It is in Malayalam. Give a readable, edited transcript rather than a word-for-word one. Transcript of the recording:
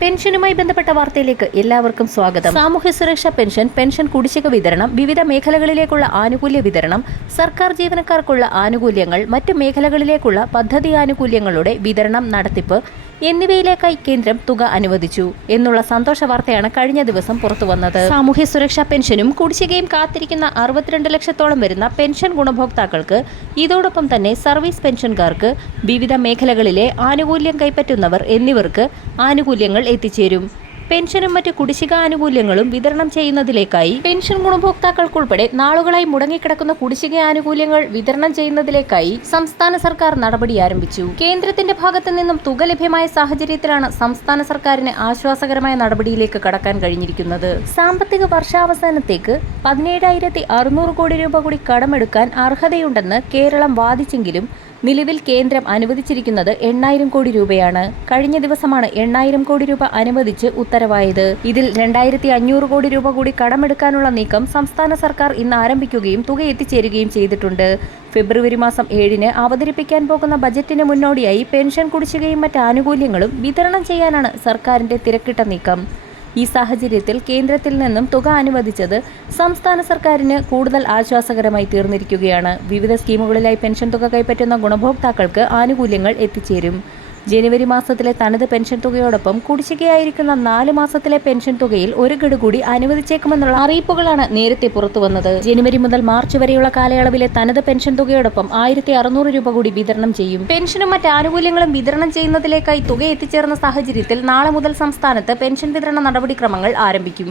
പെൻഷനുമായി ബന്ധപ്പെട്ട വാർത്തയിലേക്ക് എല്ലാവർക്കും സ്വാഗതം. സാമൂഹ്യ സുരക്ഷാ പെൻഷൻ, പെൻഷൻ കുടിശ്ശിക വിതരണം, വിവിധ മേഖലകളിലേക്കുള്ള ആനുകൂല്യ വിതരണം, സർക്കാർ ജീവനക്കാർക്കുള്ള ആനുകൂല്യങ്ങൾ, മറ്റ് മേഖലകളിലേക്കുള്ള പദ്ധതി ആനുകൂല്യങ്ങളുടെ വിതരണം, നടത്തിപ്പ് എന്നിവയിലേക്കായി കേന്ദ്രം തുക അനുവദിച്ചു എന്നുള്ള സന്തോഷ വാർത്തയാണ് കഴിഞ്ഞ ദിവസം പുറത്തുവന്നത്. സാമൂഹ്യ സുരക്ഷാ പെൻഷനും കുടിശ്ശികയും കാത്തിരിക്കുന്ന 62 ലക്ഷത്തോളം വരുന്ന പെൻഷൻ ഗുണഭോക്താക്കൾക്ക്, ഇതോടൊപ്പം തന്നെ സർവീസ് പെൻഷൻകാർക്ക്, വിവിധ മേഖലകളിലെ ആനുകൂല്യം കൈപ്പറ്റുന്നവർ എന്നിവർക്ക് ആനുകൂല്യങ്ങൾ എത്തിച്ചേരും. പെൻഷനും മറ്റ് കുടിശ്ശിക ആനുകൂല്യങ്ങളും വിതരണം ചെയ്യുന്നതിലേക്കായി പെൻഷൻ ഗുണഭോക്താക്കൾക്കുൾപ്പെടെ നാളുകളായി മുടങ്ങിക്കിടക്കുന്ന കുടിശ്ശിക ആനുകൂല്യങ്ങൾ വിതരണം ചെയ്യുന്നതിലേക്കായി സംസ്ഥാന സർക്കാർ നടപടി ആരംഭിച്ചു. കേന്ദ്രത്തിന്റെ ഭാഗത്തു നിന്നും തുക ലഭ്യമായ സാഹചര്യത്തിലാണ് സംസ്ഥാന സർക്കാരിന് ആശ്വാസകരമായ നടപടിയിലേക്ക് കടക്കാൻ കഴിഞ്ഞിരിക്കുന്നത്. സാമ്പത്തിക വർഷാവസാനത്തേക്ക് 17,600 കോടി രൂപ കൂടി കടമെടുക്കാൻ അർഹതയുണ്ടെന്ന് കേരളം വാദിച്ചെങ്കിലും നിലവിൽ കേന്ദ്രം അനുവദിച്ചിരിക്കുന്നത് 8,000 കോടി രൂപയാണ്. കഴിഞ്ഞ ദിവസമാണ് 8,000 കോടി രൂപ അനുവദിച്ച് ഉത്തരവായത്. ഇതിൽ 2,500 കോടി രൂപ കൂടി കടമെടുക്കാനുള്ള നീക്കം സംസ്ഥാന സർക്കാർ ഇന്ന് ആരംഭിക്കുകയും തുക എത്തിച്ചേരുകയും ചെയ്തിട്ടുണ്ട്. ഫെബ്രുവരി മാസം 7-ന് അവതരിപ്പിക്കാൻ പോകുന്ന ബജറ്റിന് മുന്നോടിയായി പെൻഷൻ കുടിശ്ശികയും മറ്റ് ആനുകൂല്യങ്ങളും വിതരണം ചെയ്യാനാണ് സർക്കാരിന്റെ തിരക്കിട്ട നീക്കം. ഈ സാഹചര്യത്തിൽ കേന്ദ്രത്തിൽ നിന്നും തുക അനുവദിച്ചത് സംസ്ഥാന സർക്കാരിന് കൂടുതൽ ആശ്വാസകരമായി തീർന്നിരിക്കുകയാണ്. വിവിധ സ്കീമുകളിലായി പെൻഷൻ തുക കൈപ്പറ്റുന്ന ഗുണഭോക്താക്കൾക്ക് ആനുകൂല്യങ്ങൾ എത്തിച്ചേരും. ജനുവരി മാസത്തിലെ തനത് പെൻഷൻ തുകയോടൊപ്പം കുടിശ്ശികയായിരിക്കുന്ന 4 മാസത്തിലെ പെൻഷൻ തുകയിൽ ഒരു ഗഡു കൂടി അനുവദിച്ചേക്കുമെന്നുള്ള അറിയിപ്പുകളാണ് നേരത്തെ പുറത്തുവന്നത്. ജനുവരി മുതൽ മാർച്ച് വരെയുള്ള കാലയളവിലെ തനത് പെൻഷൻ തുകയോടൊപ്പം 1,600 രൂപ കൂടി വിതരണം ചെയ്യും. പെൻഷനും മറ്റ് ആനുകൂല്യങ്ങളും വിതരണം ചെയ്യുന്നതിലേക്കായി തുക എത്തിച്ചേർന്ന സാഹചര്യത്തിൽ നാളെ മുതൽ സംസ്ഥാനത്ത് പെൻഷൻ വിതരണ നടപടിക്രമങ്ങൾ ആരംഭിക്കും.